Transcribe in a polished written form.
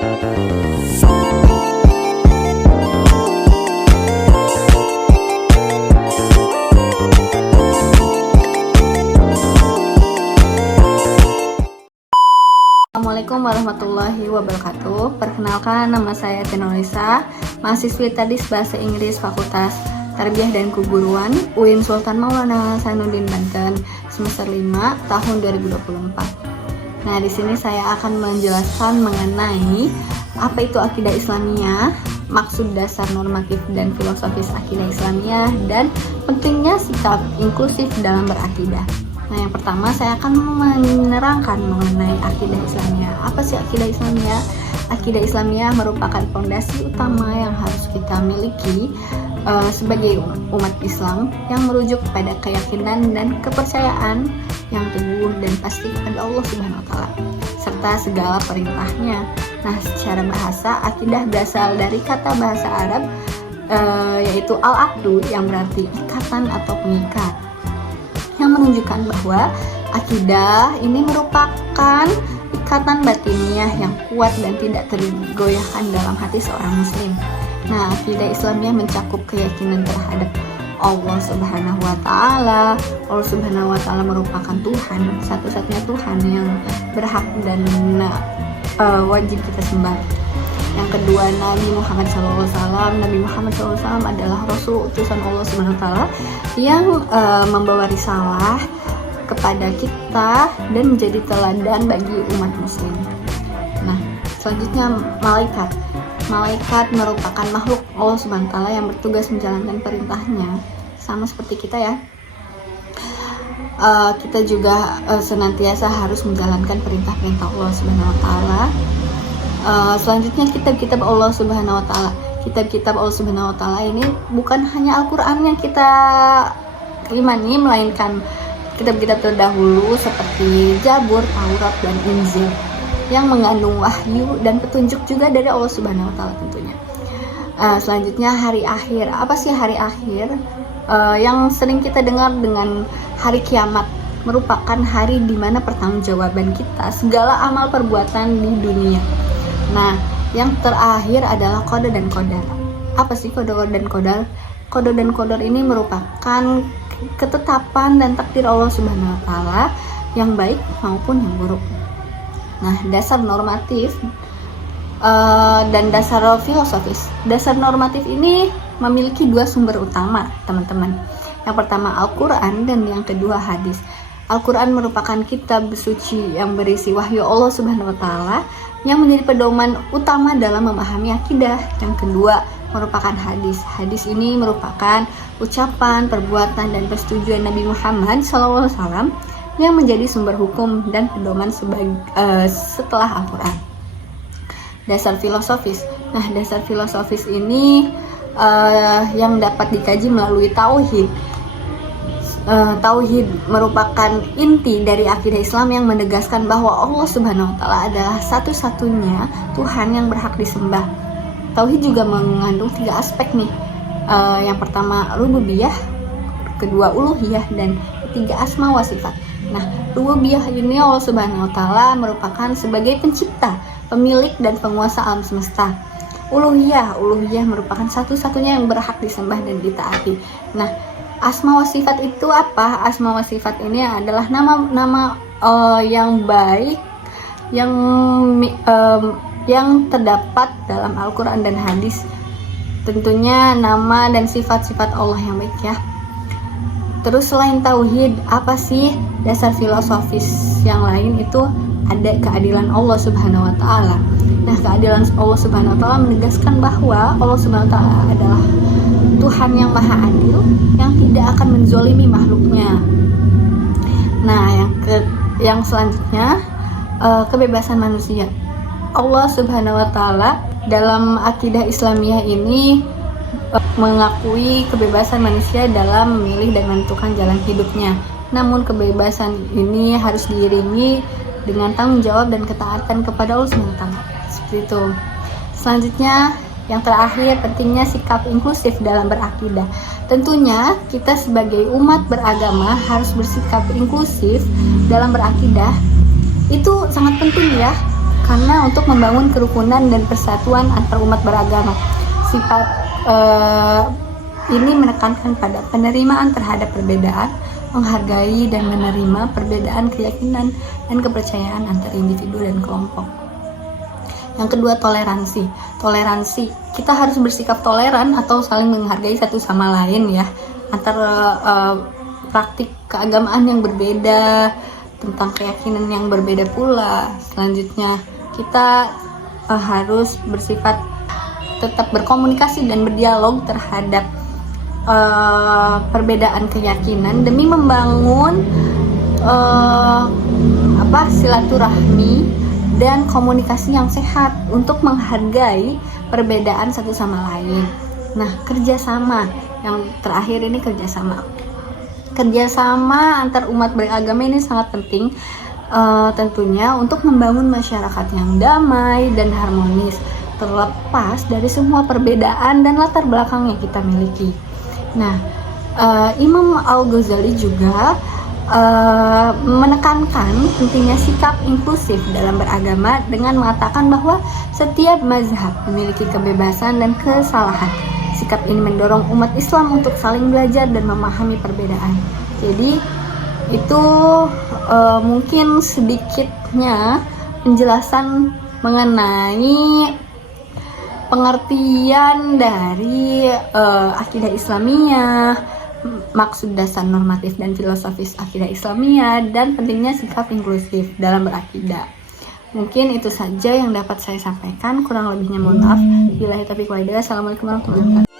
Assalamualaikum warahmatullahi wabarakatuh. Perkenalkan, nama saya Tenolisa, mahasiswi Tadis Bahasa Inggris Fakultas Tarbiyah dan Keguruan UIN Sultan Maulana Hasanuddin Banten, semester 5 tahun 2024. Nah, di sini saya akan menjelaskan mengenai apa itu akidah Islamiyah, maksud dasar normatif dan filosofis akidah Islamiyah, dan pentingnya sikap inklusif dalam berakidah. Nah, yang pertama saya akan menerangkan mengenai akidah Islamiyah. Apa sih akidah Islamiyah? Akidah Islamiyah merupakan fondasi utama yang harus kita miliki sebagai umat Islam yang merujuk pada keyakinan dan kepercayaan yang teguh dan pasti kepada Allah Subhanahu wa Ta'ala serta segala perintahnya. Nah, secara bahasa, akidah berasal dari kata bahasa Arab yaitu al-aqdu, yang berarti ikatan atau pengikat, yang menunjukkan bahwa akidah ini merupakan ikatan batiniah yang kuat dan tidak tergoyahkan dalam hati seorang muslim. Nah, akidah Islamiyah mencakup keyakinan terhadap Allah Subhanahu wa Ta'ala. Allah Subhanahu wa Ta'ala merupakan Tuhan, satu-satunya Tuhan yang berhak dan wajib kita sembah. Yang kedua, Nabi Muhammad SAW. Nabi Muhammad SAW adalah Rasul utusan Allah Subhanahu wa Ta'ala yang membawa risalah kepada kita dan menjadi teladan bagi umat muslim. Nah, selanjutnya malaikat. Malaikat merupakan makhluk Allah Subhanahu wa Ta'ala yang bertugas menjalankan perintahnya, sama seperti kita ya. Kita juga senantiasa harus menjalankan perintah-perintah Allah Subhanahu wa Ta'ala. Selanjutnya kitab-kitab Allah Subhanahu wa Ta'ala. Kitab-kitab Allah Subhanahu wa Ta'ala ini bukan hanya Al-Quran yang kita imani, melainkan kitab-kitab terdahulu seperti Zabur, Taurat, dan Injil yang mengandung wahyu dan petunjuk juga dari Allah Subhanahu wa Ta'ala tentunya. Selanjutnya hari akhir. Apa sih hari akhir? Yang sering kita dengar dengan hari kiamat, merupakan hari di mana pertanggungjawaban kita segala amal perbuatan di dunia. Nah, yang terakhir adalah qada dan qadar. Apa sih qada dan qadar? Qada dan qadar ini merupakan ketetapan dan takdir Allah Subhanahu wa Ta'ala yang baik maupun yang buruk. Nah, dasar normatif dan dasar filosofis. Dasar normatif ini memiliki dua sumber utama, teman-teman. Yang pertama Al-Quran dan yang kedua hadis. Al-Quran merupakan kitab suci yang berisi wahyu Allah Subhanahu wa Ta'ala yang menjadi pedoman utama dalam memahami akidah. Yang kedua merupakan hadis. Hadis ini merupakan ucapan, perbuatan, dan persetujuan Nabi Muhammad SAW yang menjadi sumber hukum dan pedoman setelah Al-Quran. Dasar filosofis. Nah, dasar filosofis ini yang dapat dikaji melalui tauhid. Tauhid merupakan inti dari akidah Islam yang menegaskan bahwa Allah Subhanahu wa Ta'ala adalah satu-satunya Tuhan yang berhak disembah. Tauhid juga mengandung 3 aspek nih. Yang pertama rububiyah, kedua uluhiyah, dan ketiga asma wa sifat. Nah, rububiyah ini Allah Subhanahu wa Ta'ala merupakan sebagai pencipta, pemilik, dan penguasa alam semesta. Uluhiyah merupakan satu-satunya yang berhak disembah dan ditaati. Nah, asma wa sifat itu apa? Asma wa sifat ini adalah nama-nama yang baik yang terdapat dalam Al-Quran dan hadis. Tentunya nama dan sifat-sifat Allah yang baik ya. Terus selain tauhid, apa sih dasar filosofis yang lain? Itu ada keadilan Allah Subhanahu wa Ta'ala. Nah, keadilan Allah Subhanahu wa Ta'ala menegaskan bahwa Allah Subhanahu wa Ta'ala adalah Tuhan yang maha adil, yang tidak akan menzolimi makhluknya. Nah, yang selanjutnya kebebasan manusia. Allah Subhanahu wa Ta'ala dalam akidah Islamiyah ini mengakui kebebasan manusia dalam memilih dan menentukan jalan hidupnya. Namun kebebasan ini harus diiringi dengan tanggung jawab dan ketaatan kepada Allah Subhanahu wa Ta'ala. Seperti itu. Selanjutnya, yang terakhir, pentingnya sikap inklusif dalam berakidah. Tentunya kita sebagai umat beragama harus bersikap inklusif dalam berakidah. Itu sangat penting ya, karena untuk membangun kerukunan dan persatuan antar umat beragama. Sifat ini menekankan pada penerimaan terhadap perbedaan, menghargai dan menerima perbedaan keyakinan dan kepercayaan antar individu dan kelompok. Yang kedua, toleransi. Toleransi, kita harus bersikap toleran atau saling menghargai satu sama lain ya, antara praktik keagamaan yang berbeda, tentang keyakinan yang berbeda pula. Selanjutnya, kita harus bersifat tetap berkomunikasi dan berdialog terhadap perbedaan keyakinan demi membangun silaturahmi dan komunikasi yang sehat untuk menghargai perbedaan satu sama lain. Nah, kerjasama yang terakhir ini kerjasama antar umat beragama ini sangat penting, tentunya untuk membangun masyarakat yang damai dan harmonis, terlepas dari semua perbedaan dan latar belakang yang kita miliki. Nah, Imam Al-Ghazali juga menekankan pentingnya sikap inklusif dalam beragama dengan mengatakan bahwa setiap mazhab memiliki kebebasan dan kesalahan. Sikap ini mendorong umat Islam untuk saling belajar dan memahami perbedaan. Jadi itu mungkin sedikitnya penjelasan mengenai pengertian dari akidah Islamiyah, maksud dasar normatif dan filosofis akidah Islamiyah, dan pentingnya sikap inklusif dalam berakidah. Mungkin itu saja yang dapat saya sampaikan, kurang lebihnya mohon maaf. Billahi taufiq wal hidayah. Assalamualaikum warahmatullahi wabarakatuh.